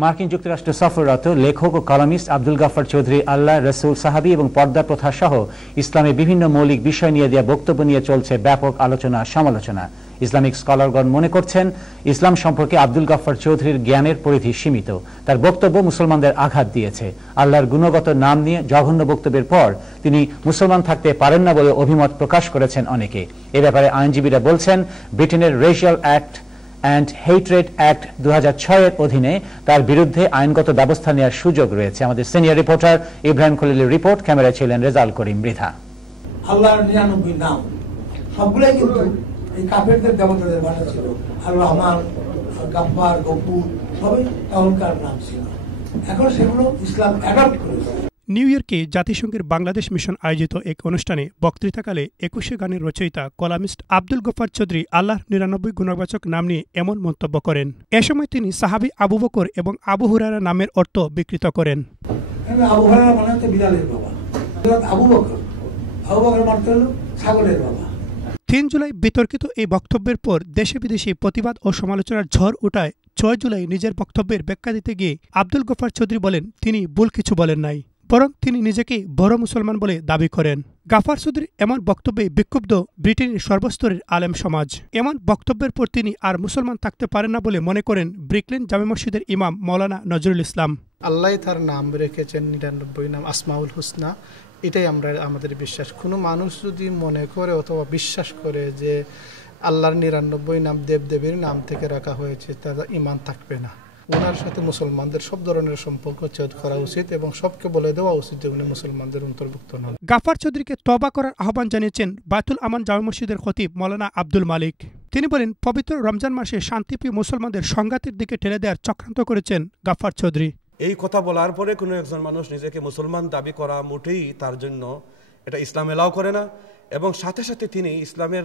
মার্কিন যুক্তরাষ্ট্র সফররত লেখক ও কলামিস্ট আব্দুল গাফফার চৌধুরী আল্লাহ, রসুল, সাহাবী এবং পর্দা প্রথা সহ ইসলামের বিভিন্ন মৌলিক বিষয় নিয়ে দেওয়া বক্তব্য নিয়ে চলছে ব্যাপক আলোচনা সমালোচনা। ইসলামিক স্কলারগণ মনে করছেন, ইসলাম সম্পর্কে আব্দুল গাফফার চৌধুরীর জ্ঞানের পরিধি সীমিত। তার বক্তব্য মুসলমানদের আঘাত দিয়েছে। আল্লাহর গুণগত নাম নিয়ে জঘন্য বক্তব্যের পর তিনি মুসলমান থাকতে পারেন না বলে অভিমত প্রকাশ করেছেন অনেকে। এ ব্যাপারে আইনজীবীরা বলছেন, ব্রিটেনের racial act and hatred act 2006-এর অধীনে তার বিরুদ্ধে আইনগত ব্যবস্থা নেওয়ার সুযোগ রয়েছে। আমাদের সিনিয়র রিপোর্টার ইব্রাহিম খলিলের রিপোর্ট, ক্যামেরায় ছিলেন রেজাল করিম মৃধা। আল্লাহর 99 নাম সবগুলাই কিন্তু এই কাফেরদের দেবতাদের ভাষা ছিল। আর রহমান, গাফফার, গফুর সবই তখনকার নাম ছিল। এখন সেগুলো ইসলাম অ্যাডপ্ট করেছে। নিউ ইয়র্কে জাতিসংঘের বাংলাদেশ মিশন আয়োজিত এক অনুষ্ঠানে বক্তৃতাকালে 21 গানের রচয়িতা কলামিস্ট আব্দুল গফফার চৌধুরী আল্লাহর 99 গুণবাচক নাম নিয়ে এমন মন্তব্য করেন। এ সময় তিনি সাহাবী আবু বকর এবং আবু হুরায়রা নামের অর্থ বিকৃত করেন। আবু হুরায়রা মানে হচ্ছে বিড়ালের বাবা, আবু বকর মানে হলো ছাগলের বাবা। 3 জুলাই বিতর্কিত এই বক্তব্যের পর দেশে বিদেশে প্রতিবাদ ও সমালোচনার ঝড় উঠায় 6 জুলাই নিজের বক্তব্যের ব্যাখ্যা দিতে গিয়ে আব্দুল গফফার চৌধুরী বলেন, তিনি ভুল কিছু বলেন নাই, বরং তিনি নিজেকে বড় মুসলমান বলে দাবি করেন। গাফফার চৌধুরীর এমন বক্তব্যে বিক্ষুব্ধ ব্রিটেনের সর্বস্তরের আলেম সমাজ। এমন বক্তব্যের পর তিনি আর মুসলমান থাকতে পারেন না বলে মনে করেন ব্রিকলেন জামে মসজিদের ইমাম মাওলানা নজরুল ইসলাম। আল্লাহ তার নাম রেখেছেন 99 নাম, আসমাউল হুসনা। এটাই আমাদের বিশ্বাস। কোনো মানুষ যদি মনে করে অথবা বিশ্বাস করে যে আল্লাহর 99 নাম দেবদেবীর নাম থেকে রাখা হয়েছে, তারা ঈমান থাকবে না। ওনার সাথে মুসলমানদের সব ধরনের সম্পর্ক ছেদ করা উচিত এবং সবকে বলে দেওয়া উচিত যে উনি মুসলমানদের অন্তর্ভুক্ত নন। গাফফার চৌধুরীকে তওবা করার আহ্বান জানিয়েছেন বায়তুল আমান জামে মসজিদের খতিব মাওলানা আব্দুল মালিক। তিনি বলেন, পবিত্র রমজান মাসে শান্তিপ্রিয় মুসলমানদের সংঘাতের দিকে ঠেলে দেওয়ার চক্রান্ত করেছেন গাফফার চৌধুরী। এই কথা বলার পরে কোনো একজন মানুষ নিজেকে মুসলমান দাবি করা মোটেই তার জন্য এটা ইসলাম এলাও করে না, এবং সাথে সাথে তিনি ইসলামের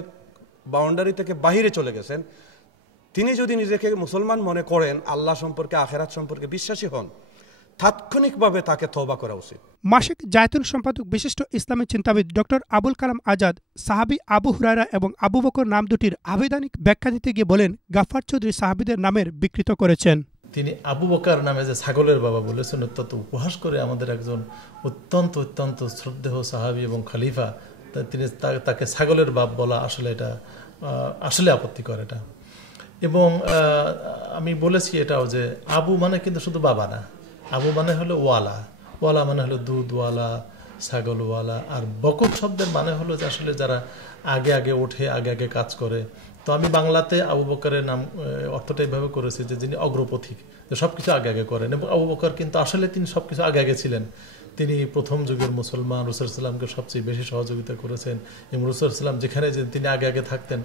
বাউন্ডারি থেকে বাহিরে চলে গেছেন। তিনি যদি নিজেকে মুসলমান মনে করেন, আল্লাহ সম্পর্কে, আখেরাত সম্পর্কে বিশ্বাসী হন, তাৎক্ষণিকভাবে তাকে তওবা করা উচিত। মাসিক জায়তুন সম্পাদক বিশিষ্ট ইসলামী চিন্তাবিদ ডক্টর আবুল কালাম আজাদ সাহাবী আবু হুরায়রা এবং আবু বকর নাম দুটির আবিধানিক ব্যাখ্যা দিতে গিয়ে বলেন, গাফফার চৌধুরী সাহাবীদের নামের বিকৃত করেছেন। তিনি আবু বকর নামে যে ছাগলের বাবা বলেছেন, অত্যন্ত উপহাস করে আমাদের একজন অত্যন্ত অত্যন্ত শ্রদ্ধেয় সাহাবী এবং খলিফা, তিনি তাকে ছাগলের বাপ বলা আসলে আপত্তিকর এটা। এবং আমি বলেছি এটাও যে আবু মানে কিন্তু শুধু বাবা না, আবু মানে হলো ওয়ালা মানে হলো দুধওয়ালা, ছাগলওয়ালা। আর বকর শব্দের মানে হলো যে আসলে যারা আগে আগে ওঠে, আগে আগে কাজ করে। তো আমি বাংলাতে আবু বকরের নাম অর্থটা এইভাবে করেছি যে যিনি অগ্রপথিক, যে সবকিছু আগে আগে করেন। এবং আবু বকর কিন্তু আসলে তিনি সবকিছু আগে আগে ছিলেন। তিনি প্রথম যুগের মুসলমান, রাসূল সাল্লামকে সবচেয়ে বেশি সহযোগিতা করেছেন এবং রাসূল সাল্লাম যেখানে যে তিনি আগে আগে থাকতেন।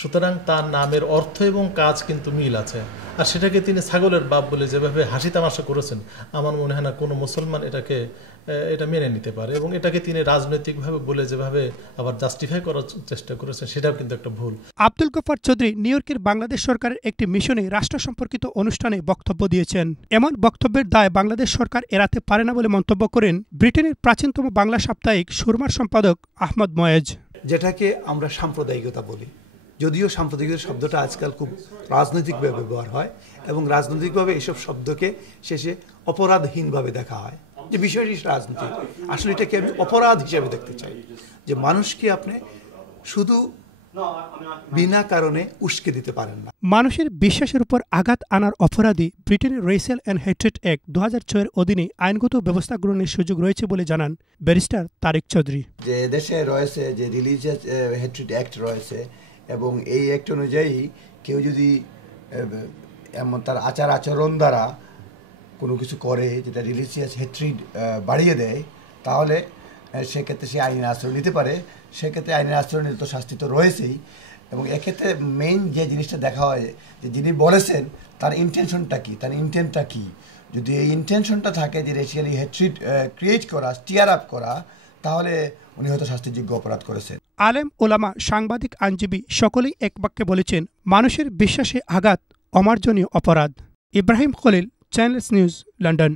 সুতরাং তার নামের অর্থ এবং কাজ কিন্তু মিল আছে। আর সেটাকে তিনি ছাগলের বাপ বলে যেভাবে হাসি তামাশা করেছেন, আমার মনে হয় না কোনো মুসলমান এটা মেনে নিতে পারে। এবং এটাকে তিনি রাজনৈতিকভাবে বলে যেভাবে আবার জাস্টিফাই করার চেষ্টা করেছেন, সেটাও কিন্তু একটা ভুল। আব্দুল গফফার চৌধুরী নিউ ইয়র্কের বাংলাদেশ সরকারের একটি মিশনে রাষ্ট্র সম্পর্কিত অনুষ্ঠানে বক্তব্য দিয়েছেন। এমন বক্তব্যের দায় বাংলাদেশ সরকার এড়াতে পারে না বলে মন্তব্য করেন ব্রিটেনের প্রাচীনতম বাংলা সাপ্তাহিক সুরমার সম্পাদক আহমদ ময়েজ। যেটাকে আমরা সাম্প্রদায়িকতা বলি, যদিও সাম্প্রদায়িকতা শব্দটা আজকাল খুব রাজনৈতিকভাবে ব্যবহার হয় এবং রাজনৈতিকভাবে এসব শব্দকে শেষে অপরাধহীনভাবে দেখা হয়, যে বিষয়টি রাজনীতি। আসলে এটাকে আমি অপরাধ হিসেবে দেখতে চাই, যে মানুষকে আপনি শুধু বিনা কারণে উস্কে দিতে পারেন না। মানুষের বিশ্বাসের উপর আঘাত আনার অপরাধী ব্রিটেনের রেশিয়াল অ্যান্ড হেট্রেড অ্যাক্ট 2006-এর অধীনে আইনগত ব্যবস্থা গ্রহণের সুযোগ রয়েছে বলে জানান ব্যারিস্টার তারেক চৌধুরী। যে দেশে রয়েছে যে রিলিজিয়াস হেট্রেড অ্যাক্ট রয়েছে, এবং এই অ্যাক্ট অনুযায়ী কেউ যদি এমন তার আচার আচরণ দ্বারা কোনো কিছু করে যেটা রিলিজিয়াস হেট্রেড বাড়িয়ে দেয়, তাহলে সেক্ষেত্রে সে আইনের আশ্রয় নিতে পারে। সেক্ষেত্রে আইনের আশ্রয় নিতে তো শাস্তি তো রয়েছেই। এবং এক্ষেত্রে মেইন যে জিনিসটা দেখা হয় যে যিনি বলেছেন তার ইন্টেনশনটা কী, তার ইন্টেন্টটা কী। যদি এই ইন্টেনশনটা থাকে যে রেশিয়ালি হেট্রেড ক্রিয়েট করা, স্টিয়ার আপ করা, তাহলে উনি হয়তো শাস্তিযোগ্য অপরাধ করেছেন। আলেম, ওলামা, সাংবাদিক, আইনজীবী সকলেই এক বাক্যে বলেছেন, মানুষের বিশ্বাসে আঘাত অমার্জনীয় অপরাধ। Ibrahim Khalil, channels news, London.